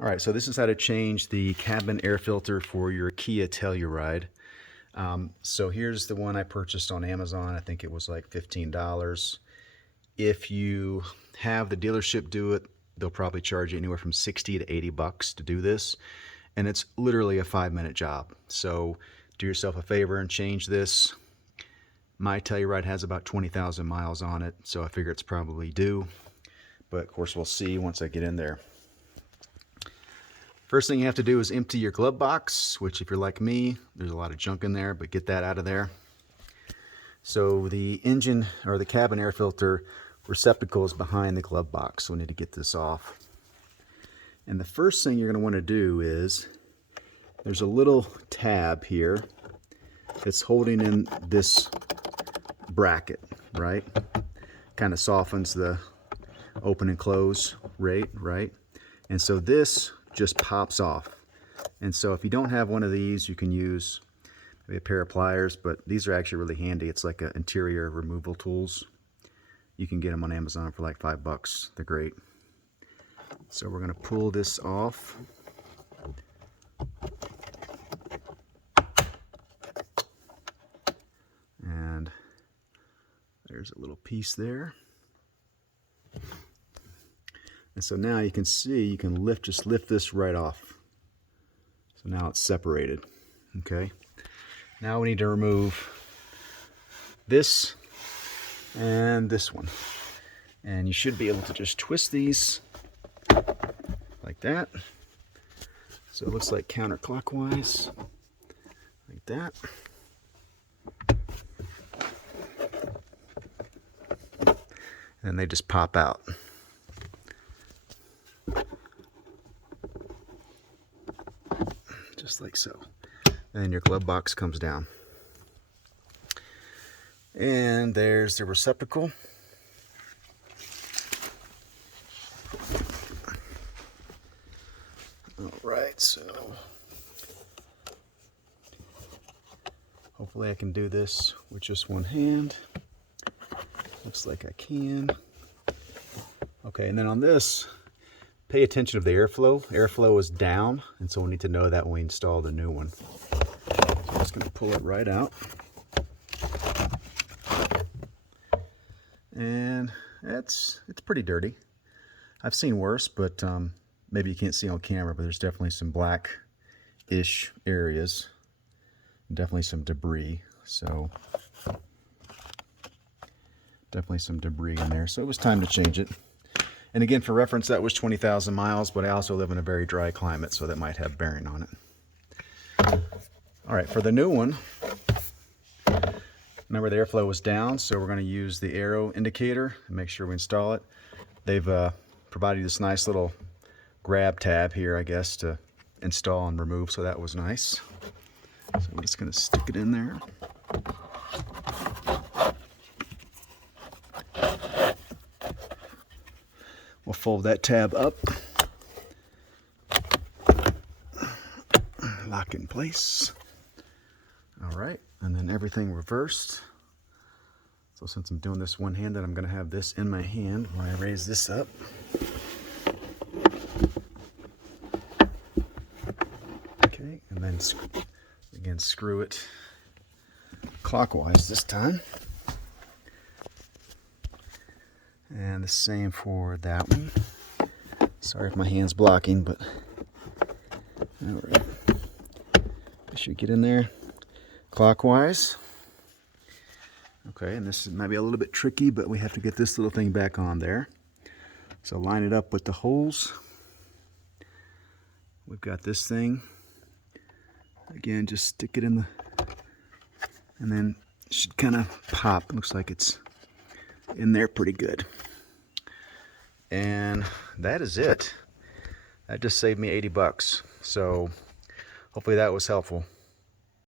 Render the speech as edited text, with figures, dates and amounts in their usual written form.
All right, so this is how to change the cabin air filter for your Kia Telluride. So here's the one I purchased on Amazon. I think it was like $15. If you have the dealership do it, they'll probably charge you anywhere from 60 to 80 bucks to do this. And it's literally a 5-minute job. So do yourself a favor and change this. My Telluride has about 20,000 miles on it, so I figure it's probably due. But of course we'll see once I get in there. First thing you have to do is empty your glove box, which if you're like me, there's a lot of junk in there, but get that out of there. So the engine or the cabin air filter receptacle is behind the glove box, so we need to get this off. And the first thing you're going to want to do is, there's a little tab here that's holding in this bracket, right? Kind of softens the open and close rate, right? And so this just pops off. And so if you don't have one of these, you can use maybe a pair of pliers, but these are actually really handy. It's like an interior removal tools. You can get them on Amazon for like $5. They're great. So we're going to pull this off. And there's a little piece there. And so now you can see, you can just lift this right off. So now it's separated, okay? Now we need to remove this and this one. And you should be able to just twist these like that. So it looks like counterclockwise, like that. And they just pop out. Just like so. And your glove box comes down. And there's the receptacle. All right, so hopefully I can do this with just one hand. Looks like I can. Okay, and then on this, pay attention to the airflow. Airflow is down, and so we need to know that when we install the new one. So I'm just going to pull it right out. And it's pretty dirty. I've seen worse, but maybe you can't see on camera, but there's definitely some black-ish areas. Definitely some debris. So definitely some debris in there. So it was time to change it. And again, for reference, that was 20,000 miles, but I also live in a very dry climate, so that might have bearing on it. All right, for the new one, remember the airflow was down, so we're going to use the arrow indicator and make sure we install it. They've provided this nice little grab tab here, I guess, to install and remove, so that was nice. So I'm just going to stick it in there. We'll fold that tab up, lock in place. All right, and then everything reversed. So since I'm doing this one-handed, I'm going to have this in my hand when I raise this up. Okay, and then again screw it clockwise this time. And the same for that one. Sorry if my hand's blocking, but all right. I should get in there clockwise. Okay, and this might be a little bit tricky, but we have to get this little thing back on there. So line it up with the holes. We've got this thing. Again, just stick it in the, and then it should kind of pop. It looks like it's in there pretty good. And that is it. That just saved me 80 bucks. So hopefully that was helpful.